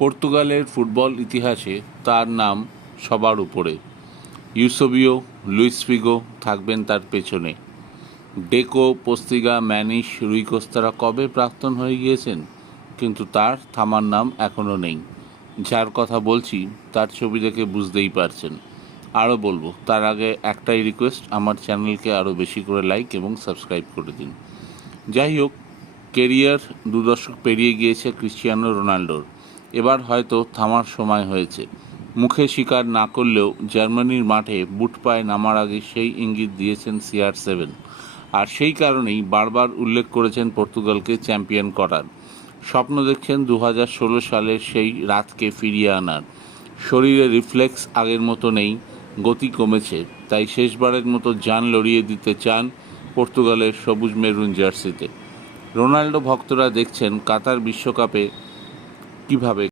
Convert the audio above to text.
পর্তুগালের ফুটবল ইতিহাসে তার নাম সবার উপরে। ইউসেবিও, লুইস ফিগো থাকবেন তার পেছনে। ডেকো, পোস্তিগা, ম্যানিশ, রুই কোস্তারা কবে প্রাক্তন হয়ে গিয়েছেন, কিন্তু তার থামার নাম এখনও নেই। যার কথা বলছি তার ছবি দেখে বুঝতেই পারছেন। আরও বলবো তার আগে একটাই রিকোয়েস্ট, আমার চ্যানেলকে আরও বেশি করে লাইক এবং সাবস্ক্রাইব করে দিন। যাই হোক, কেরিয়ার 2 দশক পেরিয়ে গিয়েছে ক্রিশ্চিয়ানো রোনাল্ডোর। এবার হয়তো থামার সময় হয়েছে। মুখে স্বীকার না করলেও জার্মানির মাঠে বুট পায়ে নামার আগে সেই ইঙ্গিত দিয়েছেন CR7, আর সেই কারণেই বারবার উল্লেখ করেছেন পর্তুগালকে চ্যাম্পিয়ন করার। স্বপ্ন দেখছেন 2016 সালের সেই রাতকে ফিরিয়ে আনার। শরীরে রিফ্লেক্স আগের মতো নেই, গতি কমেছে, তাই শেষবারের মতো জান লড়িয়ে দিতে চান পর্তুগালের সবুজ মেরুন জার্সিতে। রোনাল্ডো ভক্তরা দেখছেন কাতার বিশ্বকাপে কিভাবে